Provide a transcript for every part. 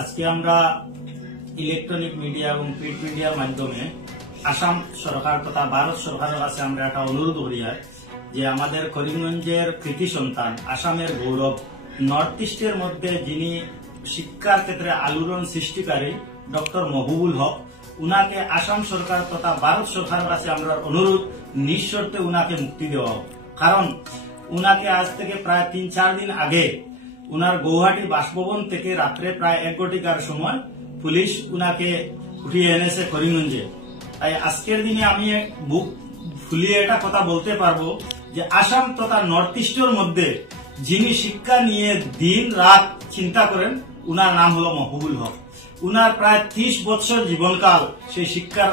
আজকে আমরা electronic media এবং প্রিন্ট মিডিয়ার মাধ্যমে আসাম সরকার তথা ভারত সরকারের কাছে আমরা একটা অনুরোধ করি যে আমাদের করিমগঞ্জের কৃতি সন্তান, আসামের গৌরব, নর্থ ইস্টের মধ্যে যিনি শিক্ষার ক্ষেত্রে আলোড়ন সৃষ্টিকারী ডক্টর মহবুবুল হক, উনাকে আসাম সরকার তথা ভারত সরকারের কাছে আমরা অনুরোধ নিঃশর্তে উনাকে মুক্তি দেওয়া হোক। কারণ উনাকে আজ থেকে প্রায় 3-4 দিন আগে উনার গৌহাটি বাসভবন থেকে রাত্রে প্রায় 1 ঘটিকার সময় পুলিশ উনাকে উঠিয়ে এনেছে করিমগঞ্জে। তাই আজকের দিনে আমি বুক ফুলিয়ে এটা কথা বলতে পারবো যে আসাম তথা নর্থ ইস্টের মধ্যে যিনি শিক্ষা নিয়ে দিন রাত চিন্তা করেন, উনার নাম হলো মহবুবুল হক। উনার প্রায় 30 বছর জীবনকাল সেই শিক্ষার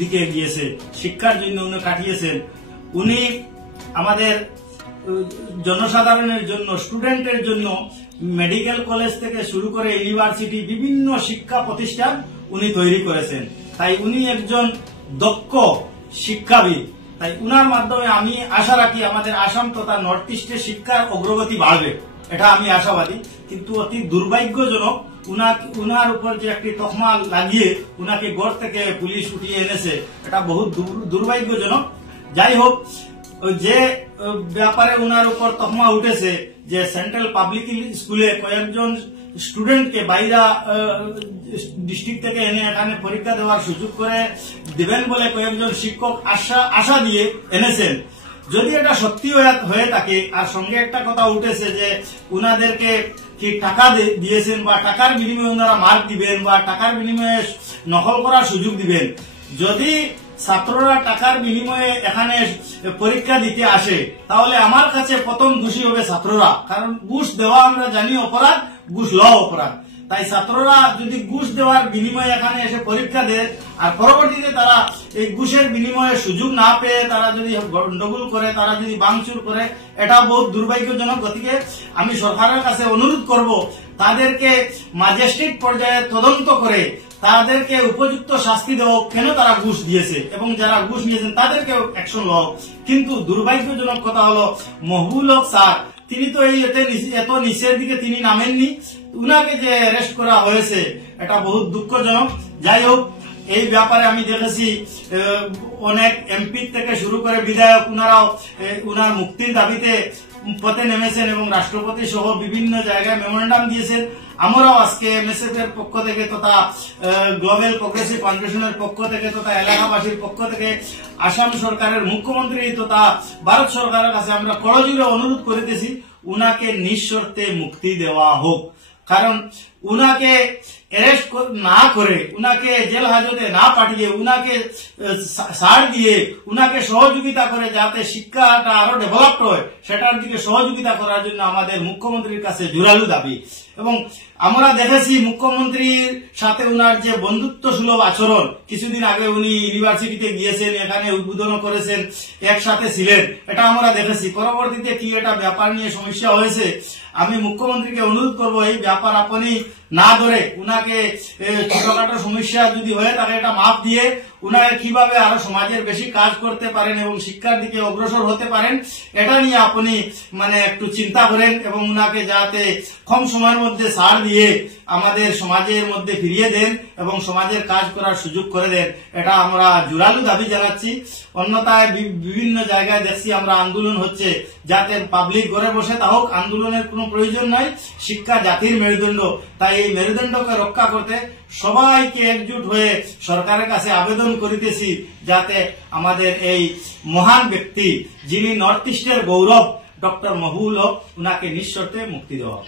দিকে গিয়েছে, শিক্ষার জন্য উনি কাটিয়েছেন। উনি আমাদের জনসাধারণের জন্য, স্টুডেন্টের জন্য মেডিকেল কলেজ থেকে শুরু করে ইউনিভার্সিটি, বিভিন্ন শিক্ষা প্রতিষ্ঠান উনি তৈরি করেছেন। তাই উনি একজন দক্ষ শিক্ষাবিদ। তাই উনার মাধ্যমে আমি আশা রাখি আমাদের আসাম তথা নর্থ ইস্টের শিক্ষার অগ্রগতি বাড়বে, এটা আমি আশাবাদী। কিন্তু অতি দুর্ভাগ্যজনক উনার উপর যে একটি তকমা লাগিয়ে উনাকে গড় থেকে পুলিশ উঠিয়ে এনেছে, এটা বহুত দুর্ভাগ্যজনক। যাই হোক, যে ব্যাপারে উনার উপর তকমা উঠেছে যে সেন্ট্রাল পাবলিক স্কুলে কয়েকজন স্টুডেন্টকে বাইরা ডিস্ট্রিক্ট থেকে এনে এখানে পরীক্ষা দেওয়ার সুযোগ করে দিবেন বলে কয়েকজন শিক্ষক আশা দিয়ে এনেছেন। যদি এটা সত্যি হয়ে থাকে, আর সঙ্গে একটা কথা উঠেছে যে উনাদেরকে কি টাকা দিয়েছেন বা টাকার বিনিময়ে উনারা মার্ক দিবেন বা টাকার বিনিময়ে নকল করার সুযোগ দিবেন। যদি ছাত্ররা টাকার বিনিময়ে এখানে পরীক্ষা দিতে আসে, তাহলে আমার কাছে প্রথম দোষী হবে ছাত্ররা। কারণ ঘুষ দেওয়া আমরা জানি অপরাধ, ঘুষ লওয়া অপরাধ। তাই ছাত্ররা যদি ঘুষ দেওয়ার বিনিময়ে এখানে এসে পরীক্ষা দেয় আর পরবর্তীতে তারা এই ঘুষের বিনিময়ে সুযোগ না পেয়ে তারা যদি গন্ডগোল করে, তারা যদি ভাঙচুর করে, এটা বহুত দুর্ভাগ্যজনক। গতিকে আমি সরকারের কাছে অনুরোধ করব তাদেরকে ম্যাজিস্ট্রেট পর্যায়ে তদন্ত করে তাদেরকে উপযুক্ত শাস্তি দেওয়া, কেন তারা ঘুষ দিয়েছে এবং যারা ঘুষ নিয়েছেন তাদেরকে অ্যাকশন লওয়া। কিন্তু দুর্ভাগ্যজনক কথা হলো মহবুবুল হক স্যার, তিনি তো এই এত নিচের দিকে তিনি নামেননি। উনাকে যে অ্যারেস্ট করা হয়েছে এটা বহুত দুঃখজনক। যাই হোক, এই ব্যাপারে আমি দেখেছি অনেক এমপি থেকে শুরু করে বিধায়ক উনারাও উনার মুক্তির দাবিতে পথে নেমেছেন এবং রাষ্ট্রপতি সহ বিভিন্ন জায়গায় মেমোরেন্ডাম দিয়েছেন। আমরাও আজকে এমএসএফ এর পক্ষ থেকে তথা গ্লোবাল প্রগ্রেসিভ ফাউন্ডেশনের পক্ষ থেকে তথা এলাকাবাসীর পক্ষ থেকে আসাম সরকারের মুখ্যমন্ত্রী তথা ভারত সরকারের কাছে আমরা করজোড়ে অনুরোধ করিতেছি উনাকে নিঃশর্তে মুক্তি দেওয়া হোক। কারণ উনাকে অ্যারেস্ট না করে, উনাকে জেল হাজতে না পাঠিয়ে, উনাকে ছাড় দিয়ে, উনাকে সহযোগিতা করে যাতে শিক্ষাটা আরো ডেভেলপ হয়, সেটার দিকে সহযোগিতা করার জন্য আমাদের মুখ্যমন্ত্রীর কাছে জোরালো দাবি। এবং আমরা দেখেছি মুখ্যমন্ত্রীর সাথে উনার যে বন্ধুত্ব সুলভ আচরণ, কিছুদিন আগে উনি ইউনিভার্সিটিতে গিয়েছেন, এখানে উদ্বোধন করেছেন, একসাথে ছিলেন, এটা আমরা দেখেছি। পরবর্তীতে কি এটা ব্যাপার নিয়ে সমস্যা হয়েছে, আমি মুখ্যমন্ত্রীকে অনুরোধ করব এই ব্যাপার আপনি না ধরে উনাকে ছোটখাটো সমস্যা যদি হয়ে থাকে এটা মাফ দিয়ে উনাকে কিভাবে আরো সমাজের বেশি কাজ করতে পারেন এবং শিক্ষার দিকে অগ্রসর হতে পারেন, এটা নিয়ে আপনি একটু চিন্তা করেন এবং উনাকে যাতে কম সময়ের মধ্যে ছাড় দিয়ে আমাদের সমাজের মধ্যে ফিরিয়ে দেন এবং সমাজের কাজ করার সুযোগ করে দেন, এটা আমরা জোরালো দাবি জানাচ্ছি। অন্যথায় বিভিন্ন জায়গায় দেখছি আমরা আন্দোলন হচ্ছে, যাতে পাবলিক ঘরে বসে তা হোক, আন্দোলনের কোনো প্রয়োজন নাই। শিক্ষা জাতির মেরুদণ্ড, তাই এই মেরুদণ্ডকে রক্ষা করতে সবাইকে একজুট হয়ে সরকারের কাছে আবেদন করিতেছি যাতে আমাদের এই মহান ব্যক্তি যিনি নর্থ ইস্টের গৌরব ডক্টর মহবুবুল হক, উনাকে নিঃশর্তে মুক্তি দেওয়া।